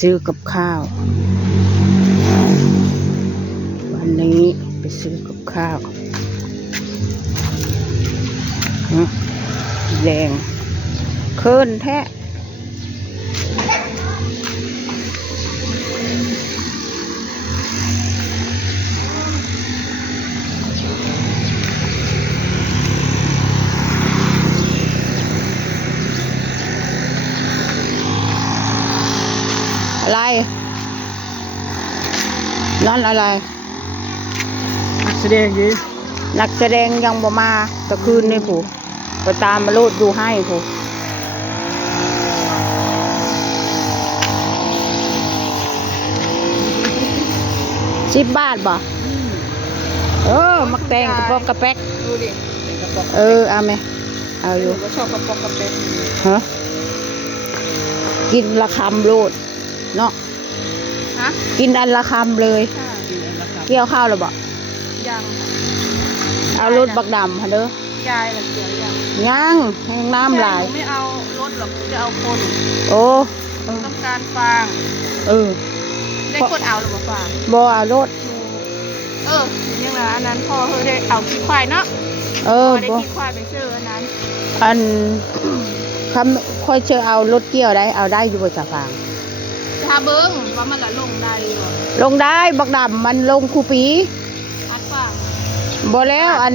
ซื้อกับข้าววันนี้ไปซื้อกับข้าวแรงเคินแท้อะไรนั่นอะไรนักแสดงยี่นักแสดงยังบ่มาตะคืนนี่ผู้ไปตามมาโลดดูให้ผู้10 บาทบ่มักแตงกระปอกกระแป๊กดูดิเอาไหมเอาอยู่ก็ชอบกระปอกกระเป๊กฮะกินละคำโลดเนาะฮะกินอันละคำเลยเกี่ยวข้าวหรือเปล่ายังเอารถบักดำฮะเด้อยายละเกี่ยวยังให้น้ำลายไม่เอารถหรอกจะเอาคนโอ้ต้องการฟางได้คนเอาหรือเปล่าฟางบ่เอารถยังไงอันนั้นพอได้เอาขี้ควายเนาะได้ขี้ควายไปซื้ออันนั้นอันคำค่อยเชื่อเอารถเกี่ยวได้เอาได้อยู่บนสะพานถ้าเบิ้งว่ามันละลงได้ลงได้บักดำมันลงคูปีอัดฟางบ่แล้วอัน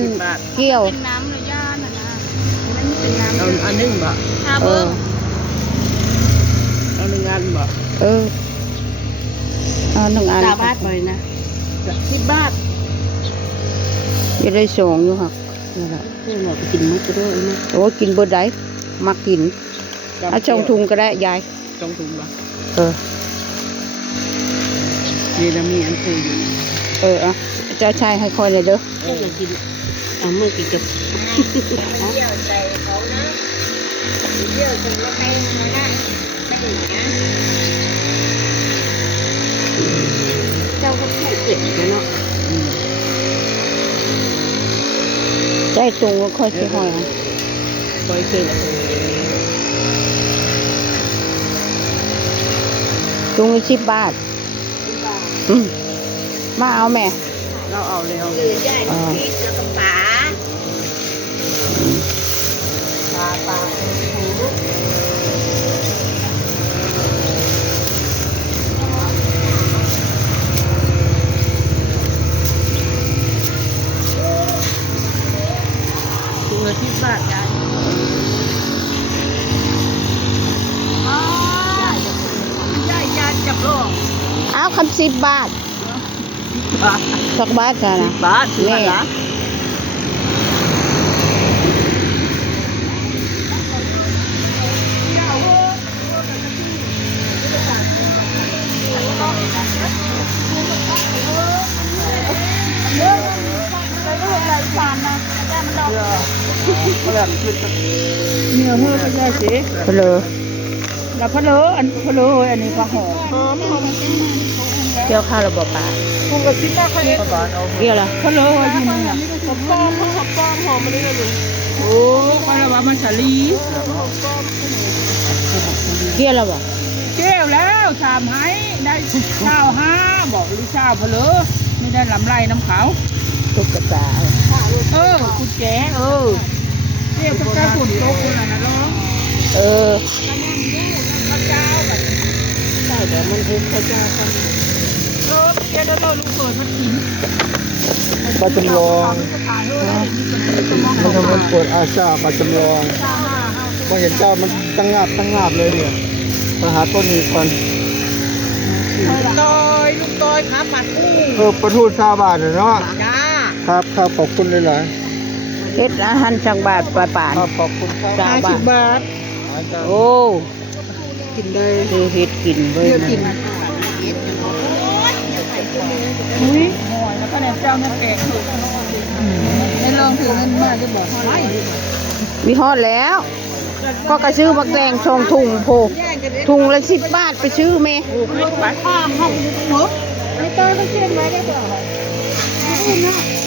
เกี่ยวเป็นน้ำระยะน่ะนะมันเป็นน้ำอันนึงบ่ถ้าเบิ้งเอา1 อันบ่เอา1 อัน10 บาทไปนะ10 บาทจะได้ส่งอยู่ค่ะนี่แหละเราไปกินมื้อก็ได้นะโอ้กินเบิดได้มักกินเอาช่องทุงก็ได้ยายช่องทุงบ่นี่นะมีอันซื้ออยู่เจ้าชายให้คอยเลยเด้ออยากกินเมื่อกี้กับเที่ยวใจเขานะเที่ยวจนว่าให้นะไม่ดีนะเจ้าก็พูดเก่งเลยเนาะใจตรงก็ค่อยสิหอยค่อยขึ้นตรง10 บาทมาเอาแม่เราเอาเลยเอาคือได้พริกแล้วก็ปลาตัว10 บาทยายยายจับลงเอาคำ10 บาทสักบาทกันนะบาทแม่เนื้อเฮือก็ได้สิเพลอแล้วเพลออันเพลออันนี้ก็หอมเกี่ยวข้าวระบบปลาคงกับชิ้นหน้าเขาเนี่ยเกี่ยวละเพลออยู่นี่นะหอมป้อมหอมมาได้เลยโอ้ก็เลยว่ามันสาลีเกี่ยวละบ่เกี่ยวแล้วชามให้ได้25บอกหรือชาวเพลอไม่ได้ลำไรน้ำขาวตุ๊กตาคุณแก่เกี่ยวกับการฝุ่นโตคุณน่ะนะร้องข้าวเจ้าแบบใช่แต่มันคือข้าวเจ้าครับเกี่ยวแล้วลูกเปิดมันกินปลาจำลองมันทำให้ปวดอาชาปลาจำลองพอเห็นเจ้ามันตั้งงาบเลยเนี่ยมาหาต้นนี้ก่อนลูกต้อยขาปัดปลาทู20 บาทเนาะจ้าครับขอบคุณเลยเหรอเฮ็ดอาหารจังบาทปลาป่านขอบคุณครับ50 บาทโอ้กินได้คือเฮ็ดกินเว้ยนะอุ้ยหอยแล้วก็เนี่ยเจ้าเนี่ยแปลกได้ลองถือเงินมาจะบอกไม่มีฮอดแล้วก็กระซื้อบักแดงชงถุงโพถุงละ10 บาทไปซื้อแม่ไปข้ามห้องหมดไม่ต้องไปเชื่อมไว้ได้เปล่า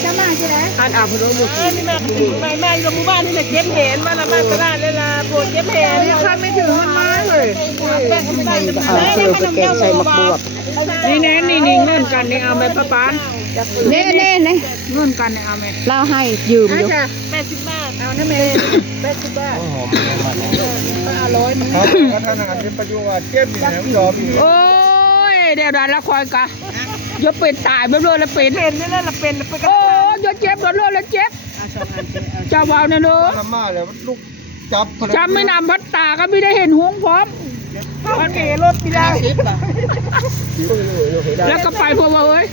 จะมาใช่ไหม อันอาพโลมุกี้นี่มาถึงไม่อยู่หมู่บ้านนี่แหละเก็บเห็นมาละมาตลาดเลยล่ะปวดเก็บเห็นนี่ข้าไม่ถึงมันมาเลยเสือไปแกงใส่มะกรูด นี่แน่นี่เงินกันนี่เอาไหมป้าปาน เน่เเงินกันนี่เอาไหม เราให้ยืมอยู่ 80 บาทเอานะแม่80 บาท หอมมัน 100มัน ครับพัฒนาที่ปัจจุบันเก็บอยู่แล้วยอมอยู่ โอ้ยเดี๋ยวดันละคอยกะอย่าเป็นตายแบบเลยละเป็นนี่แหละละเป็นโอ้ยอย่าเจ็บแบบเลยละเจ็บเจ้าบ่าวเนี่ยเนอะ ทำมาแล้วลูกจับ จำไม่นำพัดตาก็ไม่ได้เห็นหงพร้อมมันเกรถพี่ดาแล้วก็ไปพวกว่าเอ้ย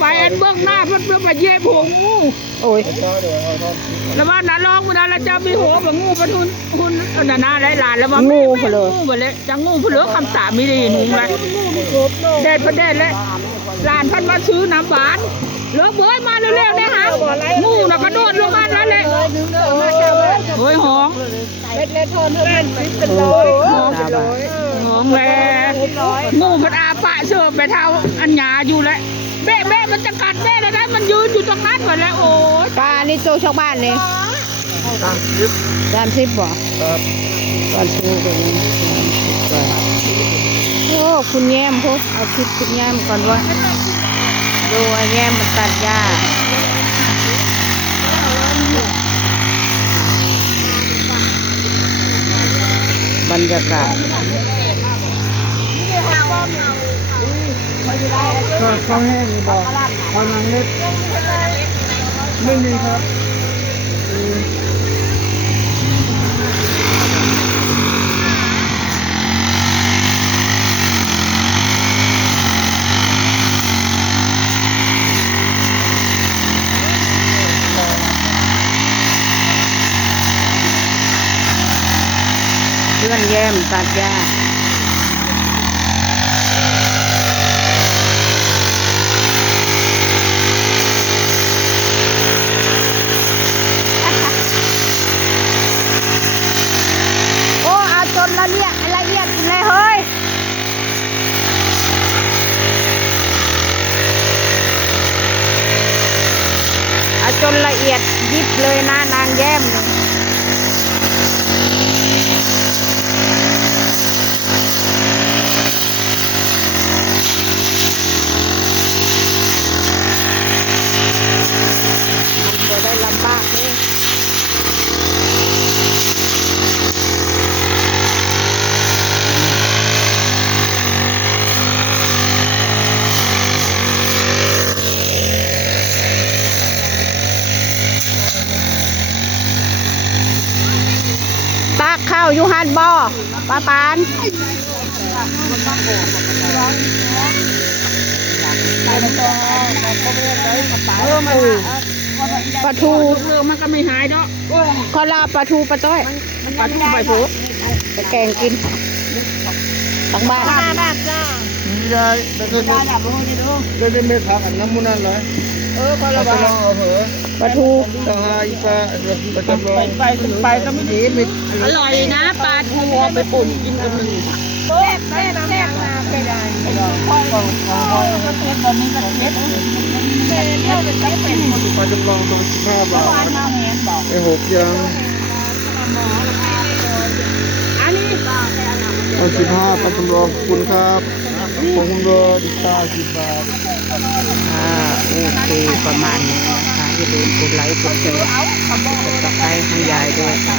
ไปอันเบื้องหน้าเพื่อมาเย็บหัวงู โอ้ย แล้วว่าน้าลองมาแล้วจะมีหัวแบบงูปะทุนคุณหน้าหลายแล้วว่างูไปเลยจะงูเพลือคำสาไม่ได้หนุ่มเลยเด็ดประเด็นเลยหลานท่านมาซื้อน้ำหวานเลิกเบ้ยมาเร็วๆนะฮะงูน่ะกระโดดลงมาแล้วเลยเฮ้ยหองหองแหวงูมันอาปะเชื่อไปเท่าอันหยาอยู่แล้วแม่มันจะกัดแม่แล้วนะมันยืนอยู่ตรงนั้นหมดแล้วโอ้ย ปลานี่โตชาวบ้านเลย30บ่ ครับ ตอนซื้อกัน30 บาทโอ้คุณแย้มพวกเอาคลิปคุณแย้มก่อนว่าดูไอ้แย้มมันตัดหญ้าบรรยากาศ ข้าวแห้งนี่บอกข้าวหนังเล็กไม่มีครับ เพื่อนแย้มตัดหญ้าโอ้เอาจนละเอียดเลยเฮ้ยเอาจนละเอียดยิบเลยนะนางแย้มเนี่ยจะได้ลำบากเลยตากข้าวอยู่หันบ่ป้าปานปลาทู เรื่องมันก็ไม่หายเนาะ ขอลาปลาทูปลาต้อย ปลาทูไปถูก ไปแกงกินทั้งบ้าน มีได้ได้เม็ดผักอันน้ำมูนั่นเลยพอละบาทเอาเถอะ ปลาทู ต่างหากอีปลาประจำลอง ไปก็ไม่ดีมิดอร่อยนะปลาทูเอาไปปุ่นกินกับมึงแม่มาไปได้ตอนนี้ก็เช็ดเลี้ยวจะใช้เป็น ปลาจำลองตัว15 บาท มาแหนบอก ไอ้6ยัง อันนี้ เอา15ปลาจำลองขอบคุณครับผมคุณโดดิตา10 บาท โอเคประมาณนี้นะคะอย่าลืมกดไลค์กดแชร์กดติดตามให้ยายด้วยค่ะ